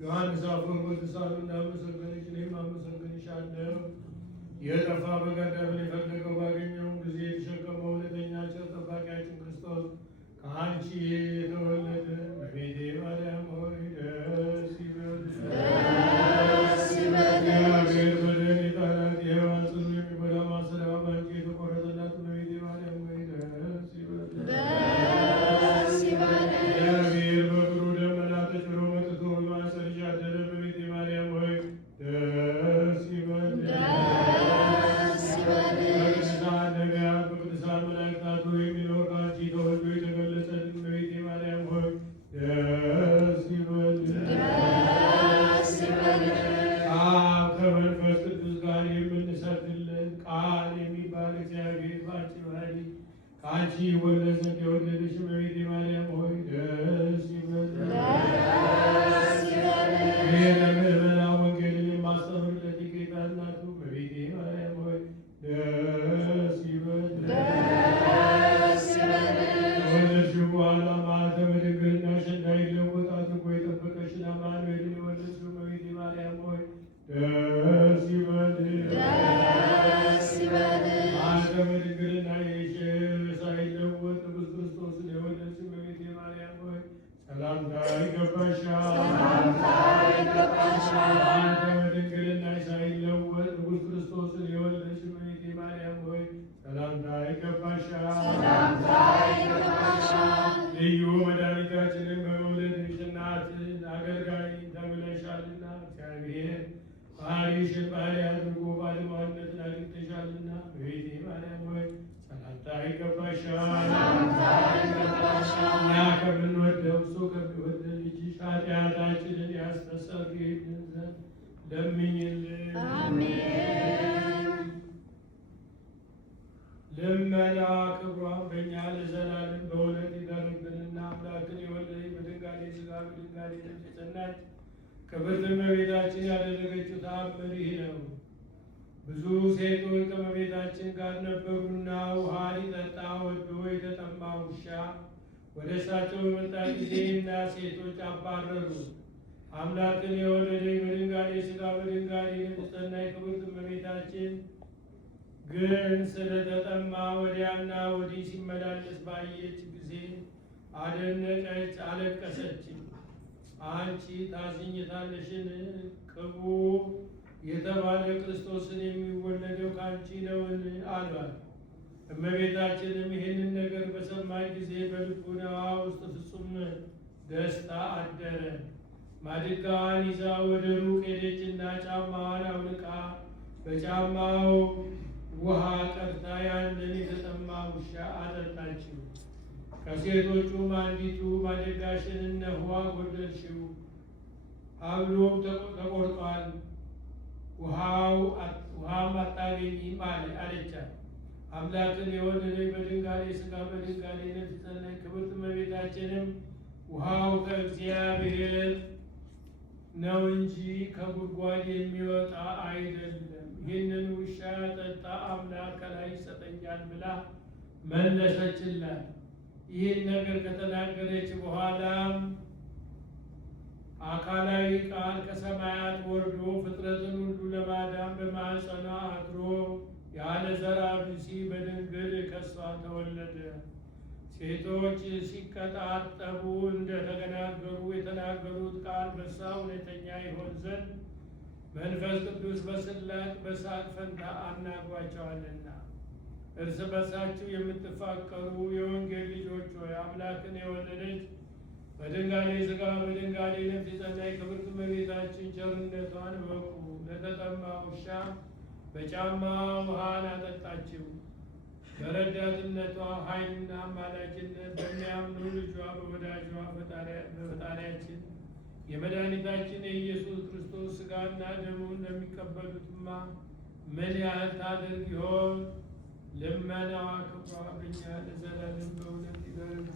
ዮሐንስ አፈወርቅ ተሳሉ እንዳመሰገነች እኔም አመሰግንሻለሁ። የጠፋ በግ አዳምን የፈለገው ባገኘው ጊዜ የተሸከመው እውነተኛ ቸር ጠባቂያችን ክርስቶስ ከአንቺ የተወለደ እመቤቴ ማርያም ሆይ ደስ ይበልሽ። እግዚአብሔር በደል የጣላት የሔዋን ጽኑ የሚጎዳ ማሰሪያዋ በአንቺ የተቆረጠላት እመቤቴ ማርያም ሆይ ደስ ይበልሽ። እግዚአብሔር በብሩህ ደመና ተጭኖ መጥቶ በማኅፀንሽ ያደረ እመቤቴ ማርያም ሆይ ደስ ይበልሽ። በቅዱሳን ነቢያት በቅዱሳን መላእክት የሚኖር ከአንቺ ተወልዶ የተገለጸልን እመቤቴ ማርያም ሆይ ደስ ይበልሽ። አብ ከመንፈስ ቅዱስ ጋር የምንሰግድለት ቃል የሚባል እግዚአብሔር በአንቺ ባህሪ ከአንቺ ይወለድ ዘንድ የወለደሽ እመቤቴ ማርያም ሆይ ደስ ይበልሽ። ለምእመናን ወንጌልን የማስተምርለት የጌታ እናቱ እመቤቴ ማርያም ሆይ ደስ ይበልሽ። ከወለድሽው በኋላ ማኅተመ ድንግልናሽ እንዳይለወጥ አድርጎ የጠበቀሽን አማኑኤልን የወለድሽው እመቤቴ ማርያም ሆይ ደስ ይበልሽ። ማኅተመ ድንግልናሽ ሳይለወጥ ንጉሥ ክርስቶስን የወለድሽ እመቤቴ ማርያም ሆይ ሰላምታ ይገባሻል። ማኅተመ ድንግልናሽ ሳይለወጥ ንጉሥ ክርስቶስን የወለድሽ እመቤቴ ማርያም ሆይ ሰላምታ ይገባሻል። ልዩ መድኃኒታችንን በመውለድሽ እናትን አገልጋይ ተብለሻልና እግዚአብሔር ባህሪሽን ባህሪ አድርጎ ባለሟልነትን አግኝተሻልና እመቤቴ ማርያም ሆይ ሰላምታ ይገባሻል። እኛ ከምንወደው እሱ ከሚወደን ልጅሽ ኃጢአታችንን ያስተሰርይልን ዘንድ ለምኝልን። ልመና ክብሯን በእኛ ለዘላለም በእውነት ይደርብንና አምላክን የወለደች በድንጋሌ ሥጋ በድንጋሌ ነፍስ የጸናች ክብርት እመቤታችን ያደረገችው ተአምር ይህ ነው። ብዙ ሴቶች ከእመቤታችን ጋር ነበሩና ውሃ ሊጠጣ ወዶ የተጠማ ውሻ ወደ እሳቸው በመጣ ጊዜ እና ሴቶች አባረሩት። አምላክን የወለደች በድንጋሌ ሥጋ በድንጋሌ ነፍስ የጸናች ክብርት እመቤታችን ግን ስለተጠማ ወዲያና ወዲህ ሲመላለስ ባየች ጊዜ አደነቀች፣ አለቀሰች። አንቺ ታዝኝታለሽን? ቅቡ የተባለ ክርስቶስን የሚወለደው ከአንቺ ነውን? አሏት። እመቤታችንም ይህንን ነገር በሰማች ጊዜ በልቡናዋ ውስጥ ፍጹም ደስታ አደረ። ማድጋዋን ይዛ ወደ ሩቅ ሄደችና ጫማዋን አውልቃ በጫማው ውሃ ቀድታ ያንን የተጠማ ውሻ አጠጣችው። ከሴቶቹም አንዲቱ ማደጋሽን እነሆ አጎደልሽው፣ ሐብሉም ተቆርጧል፣ ውሃም አታገኝም አለቻት። አምላክን የወለደች በድንጋሌ ሥጋ በድንጋሌ ነፍስ የጸናች ክብርት እመቤታችንም ውሃው ከእግዚአብሔር ነው እንጂ ከጉድጓድ የሚወጣ አይደለም፣ ይህንን ውሻ ጠጣ አምላክ ከላይ ይሰጠኛል ብላ መለሰችላት። ይህን ነገር ከተናገረች በኋላም አካላዊ ቃል ከሰማያት ወርዶ ፍጥረትን ሁሉ ለማዳን በማኅፀኗ አድሮ ያለ ዘር ብእሲ በድንግል ከሷ ተወለደ። ሴቶች ሲቀጣጠቡ እንደተናገሩ የተናገሩት ቃል በሷ እውነተኛ ይሆን ዘንድ መንፈስ ቅዱስ በስላቅ በሳቅ ፈንታ አናግሯቸዋልና። እርስ በርሳችሁ የምትፋቀሩ የወንጌል ልጆች ሆይ አምላክን የወለደች በድንጋሌ ሥጋ በድንጋሌ ነፍስ የጸናች ክብርት እመቤታችን ቸርነቷን እወቁ። ለተጠማ ውሻ በጫማ ውሃን አጠጣችው። በረዳትነቷ ኃይልና አማላጅነት በሚያምኑ ልጇ በወዳጇ በፈጣሪያችን የመድኃኒታችን የኢየሱስ ክርስቶስ ሥጋና ደሙ እንደሚቀበሉትማ ምን ያህል ታደርግ ይሆን? ልመናዋ ክብሯ በእኛ ለዘላለም በእውነት ይደረግ።